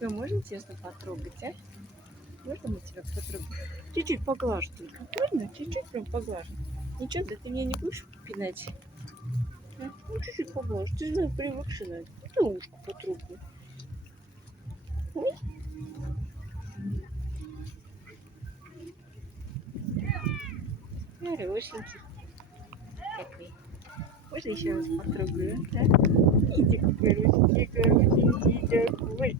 Тебя можно интересно потрогать, а? Можно мы тебя потрогаем? Чуть-чуть поглажу только. Можно? Чуть-чуть прям поглажу. Ничего, да ты меня не будешь пинать? А? Ну, чуть-чуть поглажу. Ты же привыкший на это. Ну, ушко потрогаю. Ой, хорошенький такой. Можно еще раз потрогаю, да? Иди, какой хорошенький, хорошенький такой.